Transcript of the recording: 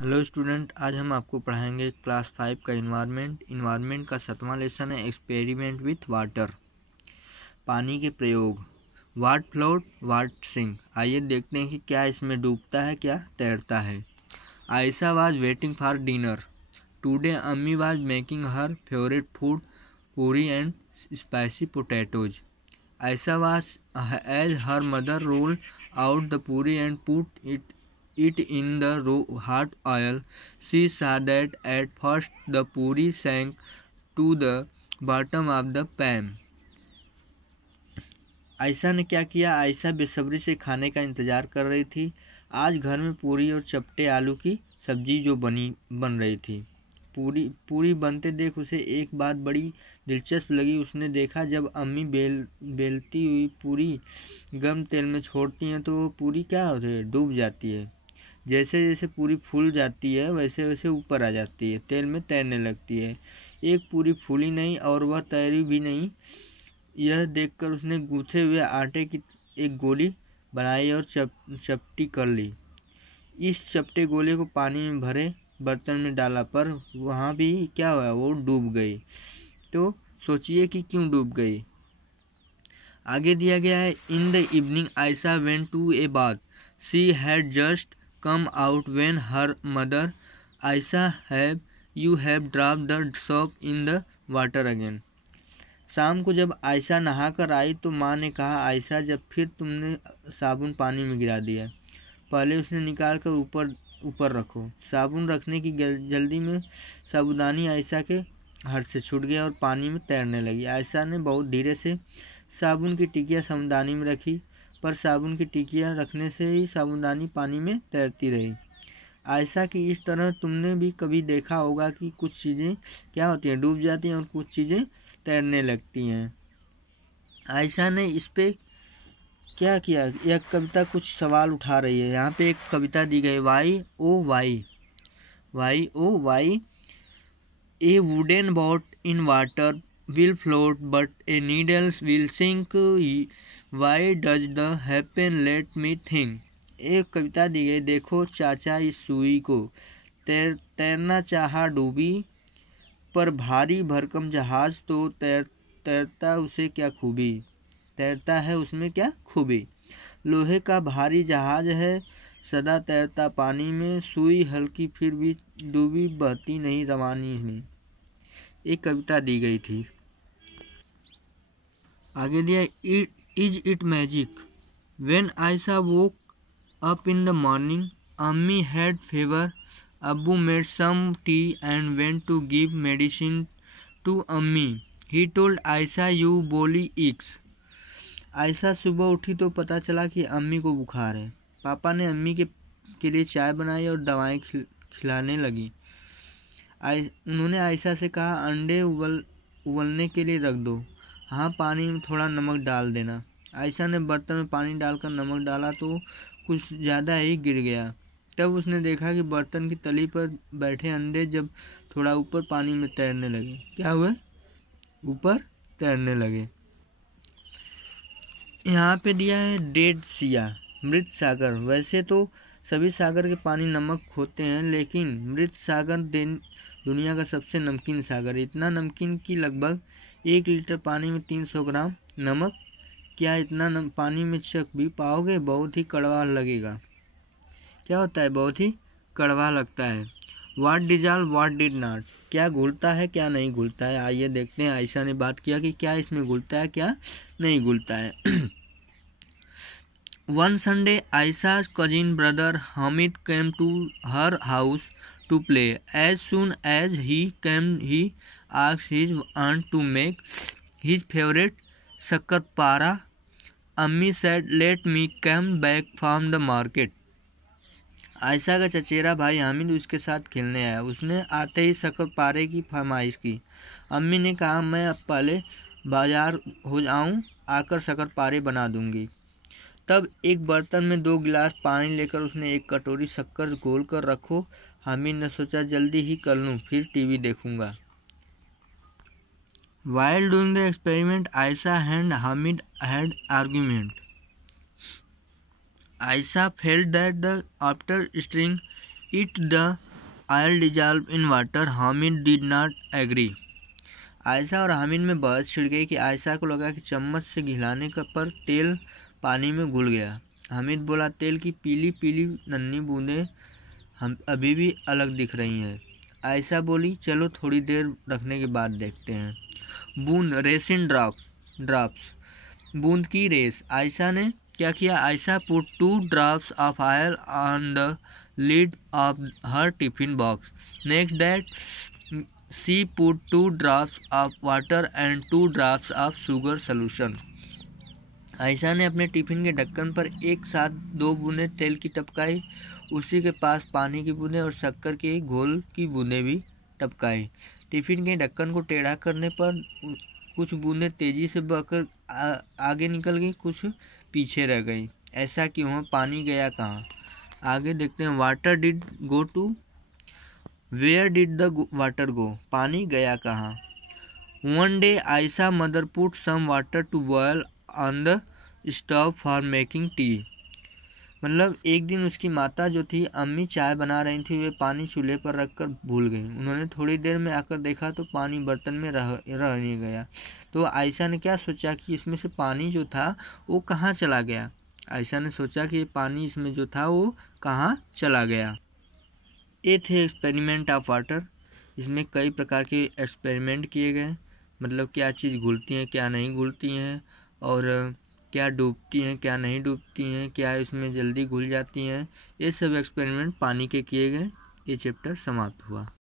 Hello student, आज हम आपको पढ़ाएंगे क्लास 5 का इन्वायरमेंट का 7वां लेसन है एक्सपेरिमेंट विथ वाटर। पानी के प्रयोग। वाट फ्लोट वाट सिंक। आइए देखते हैं कि क्या इसमें डूबता है, क्या तैरता है। Ayesha was waiting for dinner today. Ammi was making her favourite food puri and spicy potatoes. Ayesha was as her mother roll out the puri and put it in the hot oil. She saw that at first the puri sank to the bottom of the pan. Ayesha ने क्या किया? आयशा बेसब्री से खाने का इंतज़ार कर रही थी। आज घर में पूरी और चपटे आलू की सब्जी जो बन रही थी। पूरी बनते देख उसे एक बात बड़ी दिलचस्प लगी। उसने देखा जब अम्मी बेलती हुई पूरी गर्म तेल में छोड़ती हैं तो पूरी क्या होती है, डूब जाती है। जैसे जैसे पूरी फूल जाती है वैसे वैसे ऊपर आ जाती है, तेल में तैरने लगती है। एक पूरी फूली नहीं और वह तैरी भी नहीं। यह देखकर उसने गूँथे हुए आटे की एक गोली बनाई और चपटी कर ली। इस चपटे गोले को पानी में भरे बर्तन में डाला, पर वहाँ भी क्या हुआ, वो डूब गई। तो सोचिए कि क्यों डूब गई। आगे दिया गया है, in the evening Ayesha went to a bath. She had just come out when her mother Ayesha you have dropped the soap in the water again. शाम को जब आयशा नहा कर आई तो माँ ने कहा, आयशा जब फिर तुमने साबुन पानी में गिरा दिया। पहले उसने निकाल कर ऊपर रखो। साबुन रखने की जल्दी में साबुदानी आयशा के हाथ से छूट गया और पानी में तैरने लगी। आयशा ने बहुत धीरे से साबुन की टिकिया साबुदानी में रखी, पर साबुन की टिकिया रखने से ही साबुदानी पानी में तैरती रही। आयशा की इस तरह तुमने भी कभी देखा होगा कि कुछ चीज़ें क्या होती हैं, डूब जाती हैं और कुछ चीज़ें तैरने लगती हैं। आयशा ने इस पे क्या किया, यह कविता कुछ सवाल उठा रही है। यहाँ पे एक कविता दी गई, why a wooden boat in water will float but a needle will sink. Why does the happen? Let me think. एक कविता दी गई, देखो चाचा इस सुई को तैरना चाहा डूबी, पर भारी भरकम जहाज तो तैरता उसे क्या खूबी, तैरता है उसमें क्या खूबी। लोहे का भारी जहाज है सदा तैरता पानी में, सुई हल्की फिर भी डूबी बहती नहीं रवानी में। एक कविता दी गई थी। आगे दिया, is it magic when Ayesha woke up in the morning, Ammi had fever, Abbu made some tea and went to give medicine to Ammi. He told Ayesha you बोली इक्स। आयशा सुबह उठी तो पता चला कि अम्मी को बुखार है। पापा ने अम्मी के लिए चाय बनाई और दवाएं खिलाने लगी। उन्होंने आयशा से कहा, अंडे उबलने के लिए रख दो, हाँ पानी में थोड़ा नमक डाल देना। आयशा ने बर्तन में पानी डालकर नमक डाला तो कुछ ज़्यादा ही गिर गया। तब उसने देखा कि बर्तन की तली पर बैठे अंडे जब थोड़ा ऊपर पानी में तैरने लगे। क्या हुए? ऊपर तैरने लगे। यहाँ पे दिया है डेड सिया, मृत सागर। वैसे तो सभी सागर के पानी नमक होते हैं, लेकिन मृत सागर दुनिया का सबसे नमकीन सागर। इतना नमकीन कि लगभग 1 लीटर पानी में 300 ग्राम नमक। क्या इतना पानी में चख भी पाओगे? बहुत ही कड़वा लगेगा। क्या होता है? बहुत ही कड़वा लगता है। What dissolve what did not, क्या घुलता है क्या नहीं घुलता है। आइए देखते हैं, आयशा ने बात किया कि क्या इसमें घुलता है क्या नहीं घुलता है। One Sunday, Aisha's cousin brother Hamid came to her house to play. As soon as he came, he asked his aunt to make his favorite shakarpara. Ammi said, "Let me come back from the market." Ayesha का चचेरा भाई हामिद उसके साथ खेलने आया। उसने आते ही शक्करपारे की फरमाइश की। अम्मी ने कहा, मैं अब पहले बाजार हो जाऊँ, आकर शक्करपारे बना दूंगी। तब एक बर्तन में 2 गिलास पानी लेकर उसने एक कटोरी शक्कर घोल कर रखो। हामिद ने सोचा, जल्दी ही कर लूँ, फिर टीवी देखूंगा। While doing the experiment, Aisha and Hamid had argument. Aisha felt that after stirring it, the oil dissolve in water, Hamid did not agree. Ayesha और हामिद में बहस छिड़ गई कि आयशा को लगा कि चम्मच से घिलाने पर तेल पानी में घुल गया। हामिद बोला, तेल की पीली पीली नन्ही बूंदें हम अभी भी अलग दिख रही हैं। आयशा बोली, चलो थोड़ी देर रखने के बाद देखते हैं। बूंद, रेस इन ड्रॉप्स, बूंद की रेस। आयशा ने क्या किया? Ayesha put 2 drops of oil on the lid of her tiffin box. Next that she put 2 drops of water and 2 drops of sugar solution. Ayesha ने अपने टिफिन के ढक्कन पर एक साथ 2 बूंदें तेल की टपकाई, उसी के पास पानी की बूंदें और शक्कर के घोल की बूंदें भी टपकाई। टिफिन के ढक्कन को टेढ़ा करने पर कुछ बूंदें तेजी से बहकर आगे निकल गई, कुछ पीछे रह गई। ऐसा क्यों? पानी गया कहाँ? आगे देखते हैं। Water did go to, where did the water go, पानी गया कहाँ? One day Ayesha mother put some water to boil on the stove for making tea. मतलब एक दिन उसकी माता जो थी, अम्मी चाय बना रही थी, वे पानी चूल्हे पर रखकर भूल गई। उन्होंने थोड़ी देर में आकर देखा तो पानी बर्तन में रह नहीं गया। तो आयशा ने क्या सोचा कि इसमें से पानी जो था वो कहाँ चला गया। आयशा ने सोचा कि पानी इसमें जो था वो कहाँ चला गया। ये थे एक्सपेरिमेंट ऑफ वाटर। इसमें कई प्रकार के एक्सपेरिमेंट किए गए, मतलब क्या चीज़ घुलती हैं, क्या नहीं घुलती हैं, और क्या डूबती हैं, क्या नहीं डूबती हैं, क्या इसमें जल्दी घुल जाती हैं। ये सब एक्सपेरिमेंट पानी के किए गए। ये चैप्टर समाप्त हुआ।